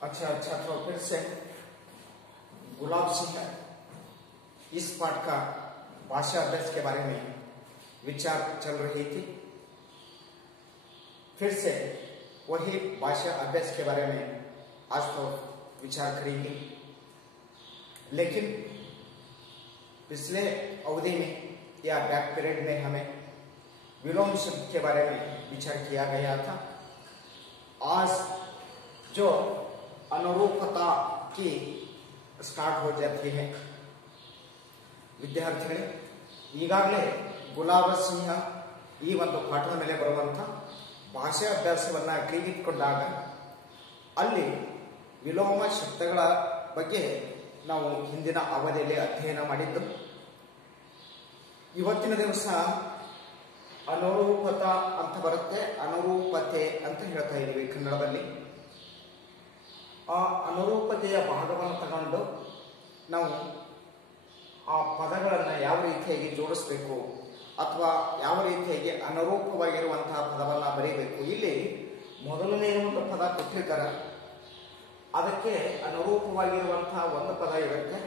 अच्छा तो फिर से गुलाब सिंह इस पाठ का भाषा अभ्यास के बारे में विचार चल रही थी। फिर से वही भाषा अभ्यास के बारे में आज तो विचार करेंगे, लेकिन पिछले अवधि में या बैक पीरियड में हमें विलोम शब्द के बारे में विचार किया गया था। आज जो अनुरूपता की स्टार्ट हो जाती है, ವಿದ್ಯಾರ್ಥಿಗಳೇ ಈಗಾಗಲೇ ಗುಲಾಬ ಸಿಂಹ ಈ ಒಂದು ಪಾಠದ ಮೇಲೆ ಬರುವಂತ ಭಾಷಾ ಅಭ್ಯಾಸವನ್ನ ಕೈಗೆತ್ತಿಕೊಂಡಾಗ ಅಲ್ಲಿ ವಿಲೋಮ ಶಬ್ದಗಳ ಬಗ್ಗೆ ನಾವು ಹಿಂದಿನ ಅವಧಿಯಲ್ಲಿ ಅಧ್ಯಯನ ಮಾಡಿದ್ದು. ಇವತ್ತಿನ ದಿವಸ ಅನುರೂಪತಾ ಅಂತ ಬರುತ್ತೆ, ಅನುರೂಪತೆ ಅಂತ ಹೇಳ್ತಾ ಇದೀವಿ ಕನ್ನಡದಲ್ಲಿ. ಆ ಅನುರೂಪತೆಯ ಭಾಗವನ್ನು ತಗೊಂಡು ನಾವು ಆ ಪದಗಳನ್ನು ಯಾವ ರೀತಿಯಾಗಿ ಜೋಡಿಸಬೇಕು ಅಥವಾ ಯಾವ ರೀತಿಯಾಗಿ ಅನುರೂಪವಾಗಿರುವಂತಹ ಪದವನ್ನು ಬರೀಬೇಕು. ಇಲ್ಲಿ ಮೊದಲನೇ ಒಂದು ಪದ ಕೊಟ್ಟಿರ್ತಾರೆ, ಅದಕ್ಕೆ ಅನುರೂಪವಾಗಿರುವಂತಹ ಒಂದು ಪದ ಇರುತ್ತೆ.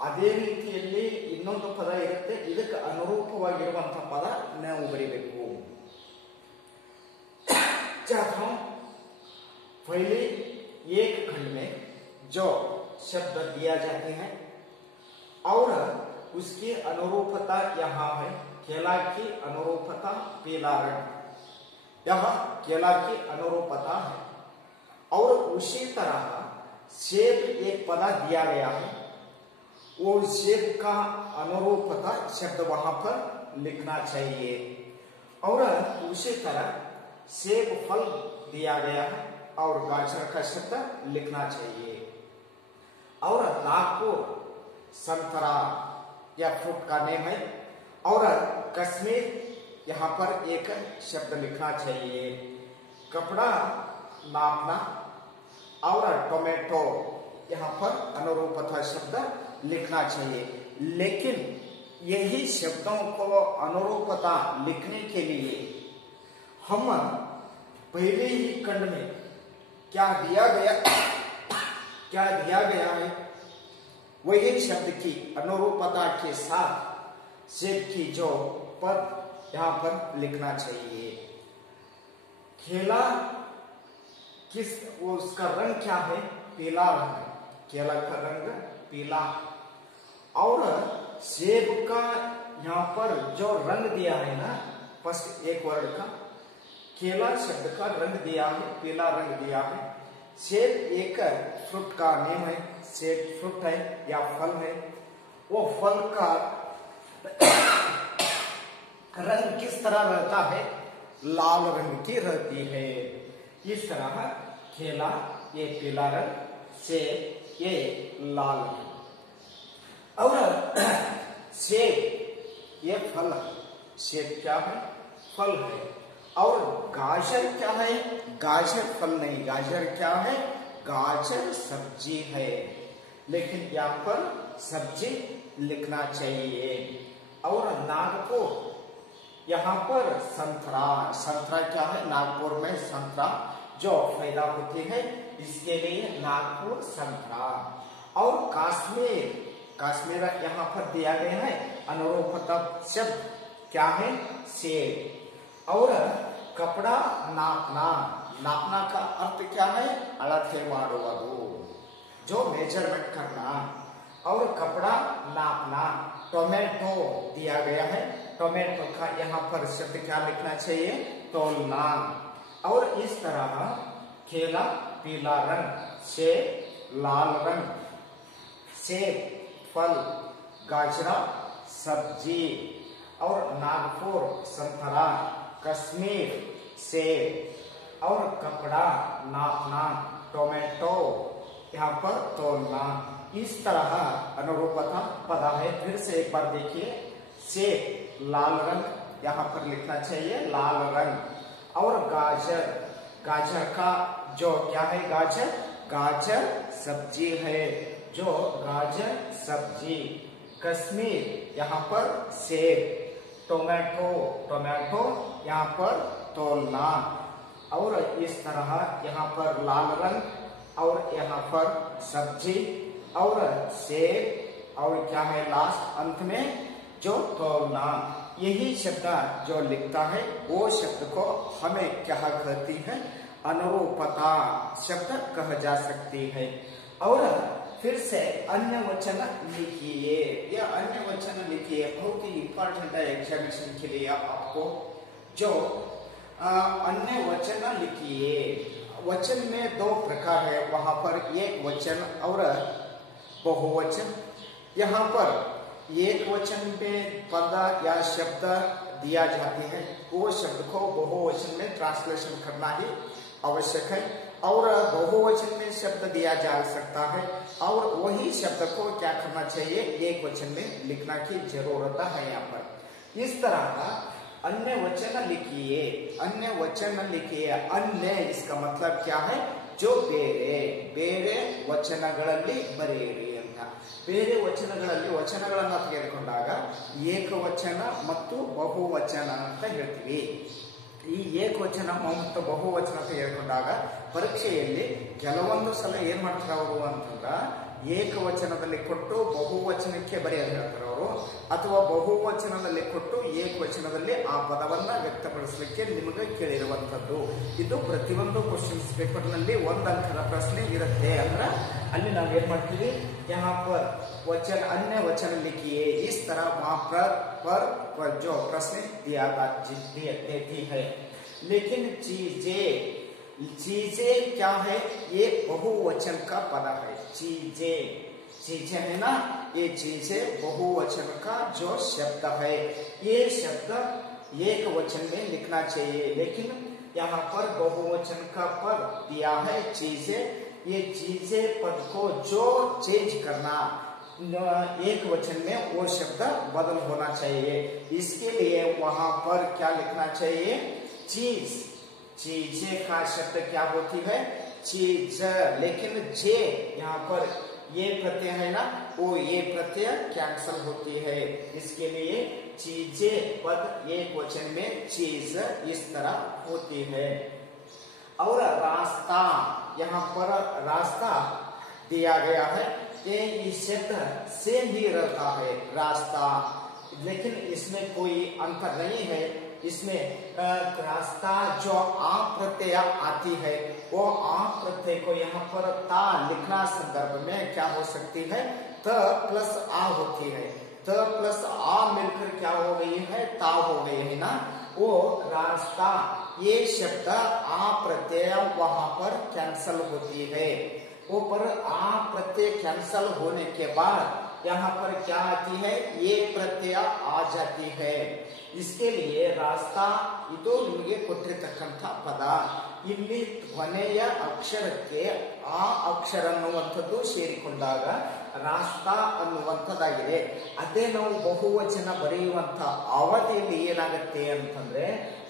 ಅದೇ ರೀತಿಯಲ್ಲಿ ಇನ್ನೊಂದು ಪದ ಇರುತ್ತೆ, ಇದಕ್ಕೆ ಅನುರೂಪವಾಗಿರುವಂತಹ ಪದ ನಾವು ಬರೀಬೇಕು. पहले एक खंड में जो शब्द दिया जाते हैं और उसकी अनुरूपता यहाँ है. केला की अनुरूपता पीला रंग, यह केला की अनुरूपता है. और उसी तरह सेब एक पद दिया गया है, वो सेब का अनुरूपता शब्द वहां पर लिखना चाहिए. और उसी तरह सेब फल दिया गया है और गाजर का शब्द लिखना चाहिए. और नागपुर संतरा या फ्रूट का नेम है और कश्मीर यहाँ पर एक शब्द लिखना चाहिए. कपड़ा नापना और टोमेटो यहाँ पर अनुरूपता शब्द लिखना चाहिए. लेकिन यही शब्दों को अनुरूपता लिखने के लिए हम पहले ही खंड में क्या दिया गया है वही शब्द की अनुरूपता के साथ सेब की जो पद यहाँ पर लिखना चाहिए. केला किस उसका रंग क्या है? पीला रंग. केला का रंग पीला. और सेब का यहाँ पर जो रंग दिया है ना, फर्स्ट एक वर्ड का केला शब्द का रंग दिया है, पीला रंग दिया है. सेब एक फ्रूट का नेम है, सेब फ्रूट है या फल है. वो फल का रंग किस तरह रहता है? लाल रंग की रहती है. इस तरह केला ये पीला रंग, सेब ये लाल रंग. और सेब ये फल है. सेब क्या है? फल है. और गाजर क्या है? गाजर फल नहीं, गाजर क्या है? गाजर सब्जी है. लेकिन यहाँ पर सब्जी लिखना चाहिए. और नागपुर यहाँ पर संतरा. संतरा क्या है? नागपुर में संतरा जो पैदा होती है, इसके लिए नागपुर संतरा. और कश्मीर, कश्मीर यहाँ पर दिया गया है, अनुरूपता शब्द क्या है? सेब. और कपड़ा नापना. नापना का अर्थ क्या है? अಳತೆ ಮಾಡುವುದು, जो मेजरमेंट करना. और कपड़ा नापना. टोमेटो दिया गया है, टोमेटो का यहाँ पर शब्द क्या लिखना चाहिए? तोलना. और इस तरह केला पीला रंग, सेब लाल रंग, सेब फल, गाजरा सब्जी. और नागपुर संतरा, कश्मीर सेब. और कपड़ा नापना, टोमेटो यहाँ पर तोलना. इस तरह अनुरूपता पद है. फिर से एक बार देखिए. सेब लाल रंग यहाँ पर लिखना चाहिए, लाल रंग. और गाजर, गाजर का जो क्या है? गाजर, गाजर सब्जी है, जो गाजर सब्जी. कश्मीर यहाँ पर सेब. टोमेटो, टोमेटो यहाँ पर तोलना. और इस तरह यहाँ पर लाल रंग और यहाँ पर सब्जी और सेब और क्या है लास्ट अंत में जो तोलना, यही शब्द जो लिखता है वो शब्द को हमें क्या कहती है, अनुरूपता शब्द कहा जा सकती है। और फिर से अन्य वचन लिखिए, या अन्य वचन लिखिए बहुत ही इंपॉर्टेंट है एग्जामिनेशन के लिए आपको। जो अन्य वचन लिखिए, वचन में दो प्रकार है, वहां पर एक वचन और बहुवचन। यहाँ पर एक वचन में पद या शब्द दिया जाती है, वो शब्द को बहुवचन में ट्रांसलेशन करना ही आवश्यक है। और बहुवचन में शब्द दिया जा सकता है और वही शब्द को क्या करना चाहिए, एक वचन में लिखना की जरूरत है यहाँ पर। इस तरह का अन्य वचन लिखिए, अन्य वचन लिखिए। अन्य इसका मतलब क्या है, जो ಬೇರೆ ಬೇರೆ ವಚನಗಳಲ್ಲಿ ಬರೆಯಿರಿ ಅಂತ। ಬೇರೆ ವಚನಗಳಲ್ಲಿ ವಚನಗಳನ್ನು ತೆಗೆದುಕೊಂಡಾಗ ಏಕವಚನ ಮತ್ತು ಬಹುವಚನ ಅಂತ ಹೇಳ್ತೀವಿ। ಈ ಏಕವಚನ ಮತ್ತು ಬಹುವಚನ ತೆಗೆದುಕೊಂಡಾಗ ಪರೀಕ್ಷೆಯಲ್ಲಿ ಕೆಲವೊಂದು ಸಲ ಏನ್ ಮಾಡ್ತಾರೆ ಅವರು ಅಂತಂದ್ರ ಏಕವಚನದಲ್ಲಿ ಕೊಟ್ಟು ಬಹುವಚನಕ್ಕೆ ಬರೆಯಲು ಹೇಳ್ತಾರೆ ಅವರು, ಅಥವಾ ಬಹುವಚನದಲ್ಲಿ ಕೊಟ್ಟು ಏಕವಚನದಲ್ಲಿ ಆ ಪದವನ್ನ ವ್ಯಕ್ತಪಡಿಸಲಿಕ್ಕೆ ನಿಮಗೆ ಕೇಳಿರುವಂತದ್ದು। ಇದು ಪ್ರತಿಯೊಂದು ಕ್ವಶನ್ಸ್ ಪೇಪರ್ ನಲ್ಲಿ ಒಂದಂಕದ ಪ್ರಶ್ನೆ ಇರುತ್ತೆ। ಅಂದ್ರೆ ಅಲ್ಲಿ ನಾವು ಏನ್ ಮಾಡ್ತೀವಿ, यहाँ पर वचन अन्य वचन लिखिए, इस तरह वहां पर जो प्रश्न दिया देती है। लेकिन चीजें क्या है, ये बहुवचन का पद है। चीजें है ना, ये चीजें बहुवचन का जो शब्द है, ये शब्द एक वचन में लिखना चाहिए। लेकिन यहाँ पर बहुवचन का पद दिया है चीजें, ये चीजें पद को जो चेंज करना एक वचन में वो शब्द बदल होना चाहिए। इसके लिए वहां पर क्या लिखना चाहिए, चीज। चीजें का शब्द क्या होती है, चीज। लेकिन जे यहाँ पर ये प्रत्यय है ना, वो ये प्रत्यय कैंसल होती है। इसके लिए चीजें पद एक वचन में चीज इस तरह होती है। और रास्ता, यहाँ पर रास्ता दिया गया है, ये इस शब्द सेम ही रहता है रास्ता, लेकिन इसमें कोई अंतर नहीं है। इसमें रास्ता जो आ प्रत्यय आती है, वो आ प्रत्यय को यहाँ पर ता लिखना संदर्भ में क्या हो सकती है, त प्लस आ होती है। त प्लस आ मिलकर क्या हो गई है, ता हो गई है ना। वो रास्ता ये शब्द आ प्रत्यय वहां पर कैंसल होती है। वो पर आ प्रत्यय कैंसल होने के बाद यहाँ पर क्या आती है, ये प्रत्यय आ जाती है। इसके लिए रास्ता ಇದು ನಿಮಗೆ ಕೊಟ್ಟಿರತಕ್ಕಂತ ಪದ। ಇಲ್ಲಿ ಕೊನೆಯ ಅಕ್ಷರಕ್ಕೆ ಆ ಅಕ್ಷರ ಅನ್ನುವಂಥದ್ದು ಸೇರಿಕೊಂಡಾಗ ರಾಸ್ತಾ ಅನ್ನುವಂಥದ್ದಾಗಿದೆ। ಅದೇ ನಾವು ಬಹುವಚನ ಬರೆಯುವಂತ ಅವಧಿಯಲ್ಲಿ ಏನಾಗುತ್ತೆ ಅಂತಂದ್ರೆ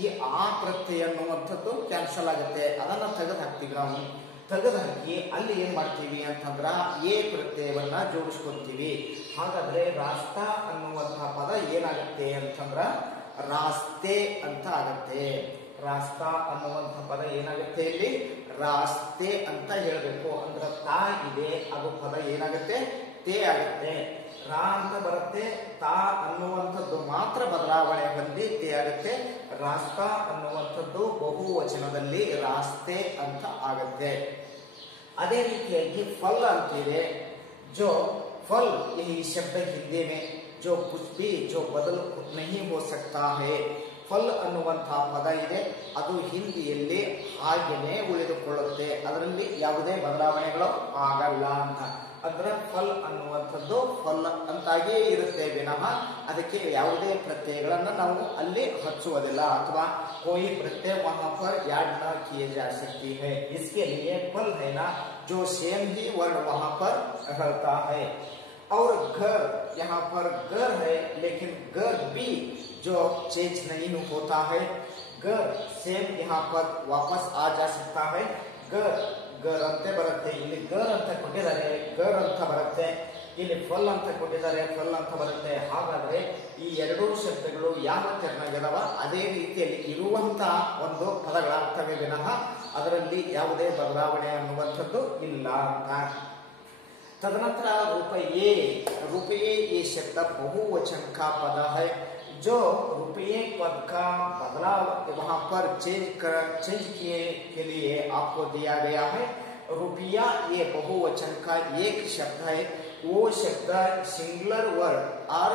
ಈ ಆ ಪ್ರತ್ಯಯ ಅನ್ನುವಂಥದ್ದು ಕ್ಯಾನ್ಸಲ್ ಆಗುತ್ತೆ, ಅದನ್ನ ತೆಗೆದು ಹಾಕ್ತೀವಿ ನಾವು। ತೆಗೆದು ಹಾಕಿ ಅಲ್ಲಿ ಏನ್ ಮಾಡ್ತೀವಿ ಅಂತಂದ್ರ ಎ ಪ್ರತ್ಯಯವನ್ನ ಜೋಡಿಸ್ಕೊಂತೀವಿ। ಹಾಗಾದ್ರೆ ರಾಸ್ತಾ ಅನ್ನುವಂತಹ ಪದ ಏನಾಗುತ್ತೆ ಅಂತಂದ್ರ ರಾಸ್ತೆ ಅಂತ ಆಗತ್ತೆ। ರಾಸ್ತಾ ಅನ್ನುವಂಥ ಪದ ಏನಾಗುತ್ತೆ, ಇಲ್ಲಿ ರಾಸ್ತೆ ಅಂತ ಹೇಳ್ಬೇಕು। ಅಂದ್ರೆ ತಾ ಇದೆ, ಅದು ಪದ ಏನಾಗುತ್ತೆ, ತೇ ಆಗುತ್ತೆ। ರಾ ಅಂತ ಬರುತ್ತೆ, ತಾ ಅನ್ನುವಂಥದ್ದು ಮಾತ್ರ ಬದಲಾವಣೆ ಹೊಂದಿ ತೇ ಆಗುತ್ತೆ। ರಾಸ್ತಾ ಅನ್ನುವಂಥದ್ದು ಬಹುವಚನದಲ್ಲಿ ರಾಸ್ತೆ ಅಂತ ಆಗತ್ತೆ। ಅದೇ ರೀತಿಯಾಗಿ ಫಲ್ ಅಂತಿದೆ, जो फल यही शब्द हिंदी में जो कुछ भी जो बदल नहीं हो सकता है, ಫಲ್ ಅನ್ನುವಂತಹ ಪದ ಇದೆ, ಅದು ಹಿಂದಿಯಲ್ಲಿ ಹಾಗೇನೆ ಉಳಿದುಕೊಳ್ಳುತ್ತೆ, ಅದರಲ್ಲಿ ಯಾವುದೇ ಬದಲಾವಣೆಗಳು ಆಗಲ್ಲ ಅಂತ। ಅಂದ್ರೆ ಫಲ್ ಅನ್ನುವಂಥದ್ದು ಫಲ್ ಅಂತಾಗಿಯೇ ಇರುತ್ತೆ ವಿನಃ ಅದಕ್ಕೆ ಯಾವುದೇ ಪ್ರತ್ಯಯಗಳನ್ನ ನಾವು ಅಲ್ಲಿ ಹಚ್ಚುವುದಿಲ್ಲ, ಅಥವಾ कोई प्रत्यय वहां पर याद न किए जा सकती है। इसके लिए फल है ना, जो सेम ही वर्ड वहां पर रहता है। और घर, यहाँ पर घर है, लेकिन घर भी जो चेंज नहीं होता है, घर सेम यहाँ पर वापस आ जा सकता है। घर घर अंत बरते, ಇಲ್ಲಿ घर ಅಂತ ಕೊಟ್ಟಿದ್ದಾರೆ, घर ಅಂತ ಬರುತ್ತೆ, ಇಲ್ಲಿ ಫಲ್ ಅಂತ ಕೊಟ್ಟಿದ್ದಾರೆ, ಫಲ್ ಅಂತ ಬರುತ್ತೆ। ಹಾಗಾದ್ರೆ ಈ ಎರಡೂ ಶಬ್ದಗಳು ಯಾವ ತೆರನಾಗಿದಾವ ಅದೇ ರೀತಿಯಲ್ಲಿ ಇರುವಂತಹ ಒಂದು ಪದಗಳ ಅರ್ಥವೇ ವಿನಃ ಅದರಲ್ಲಿ ಯಾವುದೇ ಬದಲಾವಣೆ ಅನ್ನುವಂಥದ್ದು ಇಲ್ಲ ಅಂತ. तदनंतर रुपये, रुपये ये शब्द बहुवचन का पद है. जो रुपये पद का बदलाव वहां पर चेंज किए के लिए आपको दिया गया है. रुपया ये बहुवचन का एक शब्द है. वो शब्द सिंगुलर वर्ड और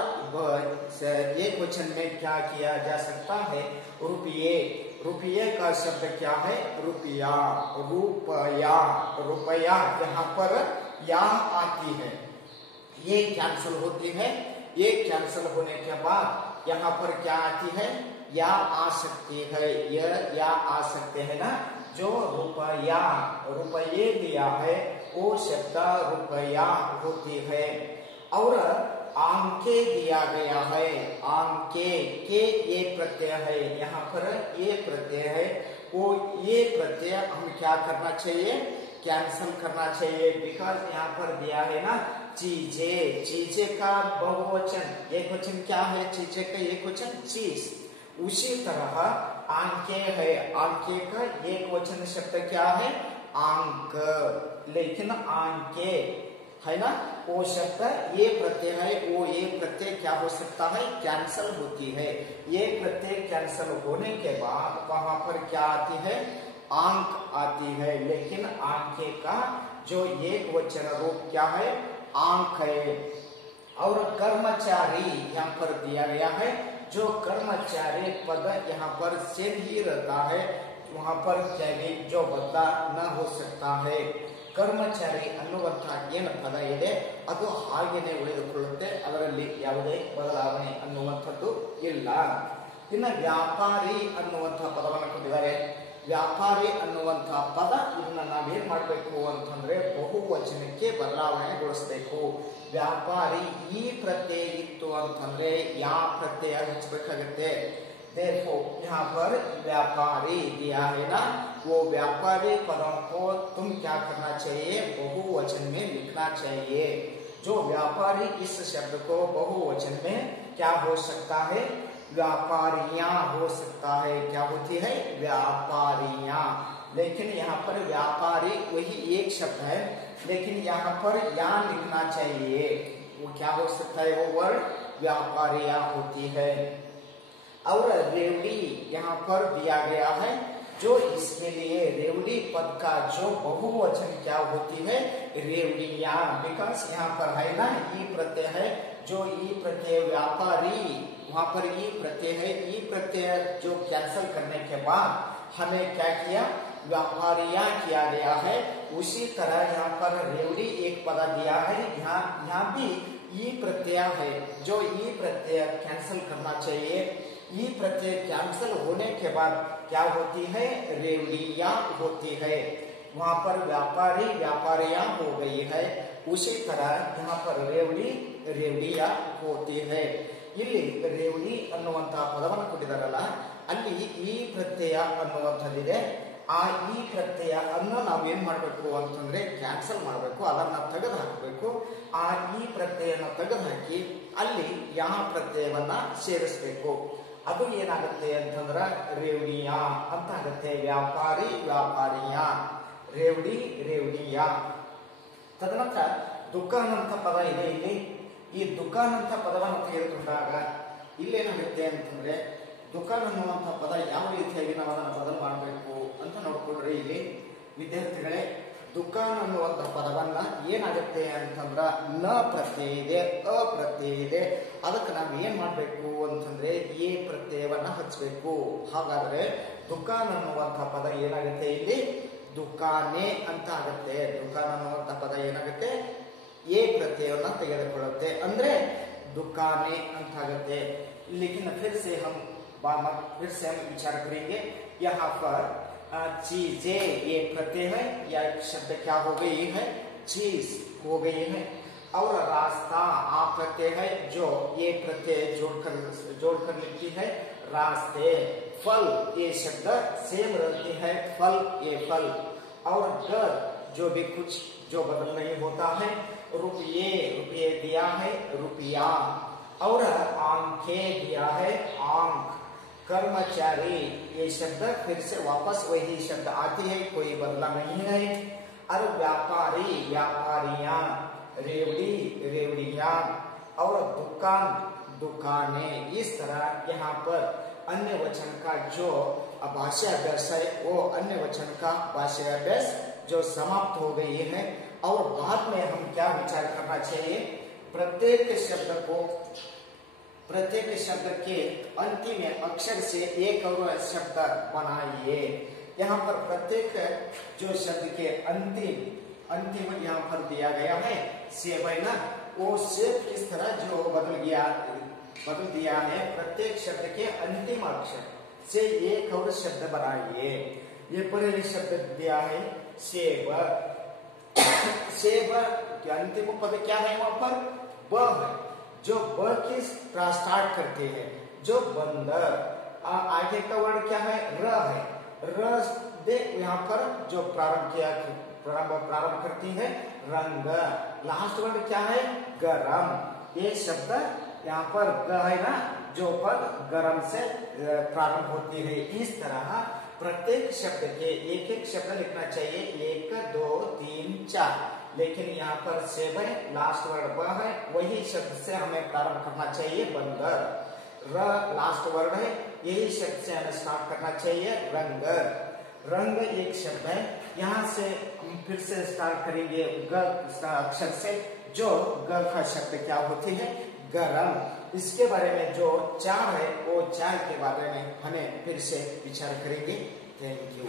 एक वचन में क्या किया जा सकता है? रुपये. रुपये का शब्द क्या है? रुपया, रुपया, रुपया. यहाँ पर या आती है, ये कैंसिल होती है. ये कैंसिल होने के बाद यहाँ पर क्या आती है? या आ सकती है. या आ सकते हैं ना. जो रुपया, रुपये दिया है वो शब्द रुपया होती है. और आंके दिया गया है. आंके के ये प्रत्यय है. यहाँ पर ये प्रत्यय है. वो ये प्रत्यय हम क्या करना चाहिए? कैंसल करना चाहिए. बिकॉज यहाँ पर दिया है ना चीजे. चीजे का बहुवचन एक वचन क्या है? चीजे का एक वचन चीज. उसी तरह आंके है. आंके का एक वचन शब्द क्या है? आंक. लेकिन आंके है ना वो शब्द ये प्रत्यय है. वो ये प्रत्यय क्या हो सकता है? कैंसल होती है. ये प्रत्यय कैंसल होने के बाद वहां पर क्या आती है? आंक आती है. लेकिन आंके का जो एक वचन रूप क्या है? आंक है. और कर्मचारी यहाँ पर दिया गया है. जो कर्मचारी पद यहाँ पर सेम ही रहता है. वहां पर जो बदला न हो सकता है. कर्मचारी ಅನ್ನುವಂತಹ ಏನು ಪದ ಇದೆ ಅದು ಹಾಗೇನೆ ಉಳಿದುಕೊಳ್ಳುತ್ತೆ. ಅದರಲ್ಲಿ ಯಾವುದೇ ಬದಲಾವಣೆ ಅನ್ನುವಂಥದ್ದು ಇಲ್ಲ. ಇನ್ನು ವ್ಯಾಪಾರಿ ಅನ್ನುವಂತಹ ಪದವನ್ನು ಕೊಟ್ಟಿದ್ದಾರೆ. ವ್ಯಾಪಾರಿ ಅನ್ನುವಂತಹ ಪದ ಇದನ್ನ ನಾವೇನ್ ಮಾಡಬೇಕು ಅಂತಂದ್ರೆ ಬಹುವಚನಕ್ಕೆ ಬದಲಾವಣೆಗೊಳಿಸಬೇಕು. ವ್ಯಾಪಾರಿ ಈ ಪ್ರತ್ಯಯ ಇತ್ತು ಅಂತಂದ್ರೆ ಯಾ ಪ್ರತ್ಯಯ ಹಚ್ಚಬೇಕಾಗತ್ತೆ. Therefore, यहाँ पर व्यापारी दिया है ना. वो व्यापारी पदों को तुम क्या करना चाहिए? बहुवचन में लिखना चाहिए. जो व्यापारी इस शब्द को बहुवचन में क्या हो सकता है? व्यापारियां हो सकता है. क्या होती है? व्यापारियां. लेकिन यहाँ पर व्यापारी वही एक शब्द है. लेकिन यहाँ पर या लिखना चाहिए. वो क्या हो सकता है? वो वर्ड व्यापारियां होती है. और रेवड़ी यहाँ पर दिया गया है. जो इसके लिए रेवड़ी पद का जो बहुवचन क्या होती है? रेवड़िया. बिकॉज यहाँ पर है ना ई प्रत्यय है. जो ई प्रत्यय व्यापारी वहां पर ई प्रत्यय है. ई प्रत्यय जो कैंसल करने के बाद हमें क्या किया? व्यापारिया किया गया है. उसी तरह यहाँ पर रेवड़ी एक पद दिया है. यहाँ भी ई प्रत्यय है. जो ई प्रत्यय कैंसल करना चाहिए. ई प्रत्यय कैंसल होने के बाद क्या होती है? रेवड़िया होती है. वहां पर व्यापारी व्यापारियां हो गई है. उसी तरह यहाँ पर रेवड़ी रेवड़िया होती है. ಇಲ್ಲಿ ರೇವಡಿ ಅನ್ನುವಂತಹ ಪದವನ್ನು ಕೊಟ್ಟಿದ್ದಾರಲ್ಲ, ಅಲ್ಲಿ ಈ ಪ್ರತ್ಯಯ ಅನ್ನುವಂಥದ್ದಿದೆ. ಆ ಈ ಪ್ರತ್ಯಯ ಅನ್ನು ನಾವೇನ್ ಮಾಡಬೇಕು ಅಂತಂದ್ರೆ ಕ್ಯಾನ್ಸಲ್ ಮಾಡಬೇಕು. ಅದನ್ನ ತೆಗೆದು ಹಾಕಬೇಕು. ಆ ಈ ಪ್ರತ್ಯಯನ ತೆಗೆದು ಹಾಕಿ ಅಲ್ಲಿ ಯಾ ಪ್ರತ್ಯಯವನ್ನ ಸೇರಿಸಬೇಕು. ಅದು ಏನಾಗುತ್ತೆ ಅಂತಂದ್ರ ರೇವಡಿಯ ಅಂತ ಆಗುತ್ತೆ. ವ್ಯಾಪಾರಿ ವ್ಯಾಪಾರಿಯ, ರೇವಡಿ ರೇವಡಿಯ. ತದನಂತರ ದುಕಾನ್ ಅಂತ ಪದ ಇದೆ. ಇಲ್ಲಿ ಈ ದುಕಾನ್ ಅಂತ ಪದವನ್ನು ತೆಗೆದುಕೊಂಡಾಗ ಇಲ್ಲೇನಾಗುತ್ತೆ ಅಂತಂದ್ರೆ ದುಕಾನ್ ಅನ್ನುವಂಥ ಪದ ಯಾವ ರೀತಿಯಾಗಿ ನಾವು ಅದನ್ನು ಬದಲು ಮಾಡಬೇಕು ಅಂತ ನೋಡ್ಕೊಂಡ್ರೆ ಇಲ್ಲಿ ವಿದ್ಯಾರ್ಥಿಗಳೇ ದುಕಾನ್ ಅನ್ನುವಂಥ ಪದವನ್ನ ಏನಾಗುತ್ತೆ ಅಂತಂದ್ರ ನ ಪ್ರತ್ಯಯ ಇದೆ, ಅ ಪ್ರತ್ಯಯ ಇದೆ. ಅದಕ್ಕೆ ನಾವು ಏನ್ ಮಾಡ್ಬೇಕು ಅಂತಂದ್ರೆ ಎ ಪ್ರತ್ಯಯವನ್ನ ಹಚ್ಚಬೇಕು. ಹಾಗಾದ್ರೆ ದುಕಾನ್ ಅನ್ನುವಂಥ ಪದ ಏನಾಗುತ್ತೆ? ಇಲ್ಲಿ ದುಕಾನೆ ಅಂತ ಆಗುತ್ತೆ. ದುಕಾನ್ ಅನ್ನುವಂಥ ಪದ ಏನಾಗುತ್ತೆ? ಎ ಪ್ರತ್ಯಯವನ್ನ ತೆಗೆದುಕೊಳ್ಳುತ್ತೆ. ಅಂದ್ರೆ दुकाने अंतर्गत। लेकिन फिर से हम विचार करेंगे। यहाँ पर चीजें ये प्रत्यय है या शब्द क्या हो गई है, चीज हो गई है। और रास्ता आ प्रत्यय है जो ये प्रत्यय जोड़कर लिखती है रास्ते। फल ये शब्द सेम रहती है, फल ये फल। और घर जो भी कुछ जो बदल नहीं होता है। रुपये रुपये दिया है रुपया। और आंखें दिया है आंख। कर्मचारी ये शब्द फिर से वापस वही शब्द आती है, कोई बदला नहीं है। और व्यापारी, व्यापारियां, रेवड़ी, रेवड़ियां, और दुकान, दुकानें। इस तरह यहाँ पर अन्य वचन का जो भाषाभ्यास है वो अन्य वचन का भाषाभ्यास जो समाप्त हो गई है। और बाद में हम क्या विचार करना चाहिए, प्रत्येक शब्द के अंतिम अक्षर से एक और शब्द बनाइए। यहाँ पर प्रत्येक जो शब्द के अंतिम यहाँ पर दिया गया है सेब है ना, वो सेब किस तरह जो बदल दिया है, प्रत्येक शब्द के अंतिम अक्षर से एक और शब्द बनाइए। ये पहले शब्द दिया है सेब, सेब के अंतिम पद क्या है, वहां पर ब है, जो ब की स्टार्ट करते हैं, जो बंदर। आगे का वर्ड क्या है, र है, र दे यहाँ पर जो प्रारंभ करती है रंग। लास्ट वर्ड क्या है, गरम। ये शब्द यहाँ पर ग है ना, जो पद गरम से प्रारंभ होती है। इस तरह प्रत्येक शब्द के एक एक शब्द लिखना चाहिए, 1 2 3 4। लेकिन यहाँ पर सेब है, लास्ट वर्ड ब है, वही शब्द से हमें प्रारंभ करना चाहिए, बंदर। र लास्ट वर्ड है, यही शब्द से हमें स्टार्ट करना चाहिए, रंग। रंग एक शब्द है, यहाँ से हम फिर से स्टार्ट करेंगे ग अक्षर से, जो ग का शब्द क्या होती है, गरम। इसके बारे में जो 4 है वो 4 के बारे में हमें फिर से विचार करेंगे। Thank you.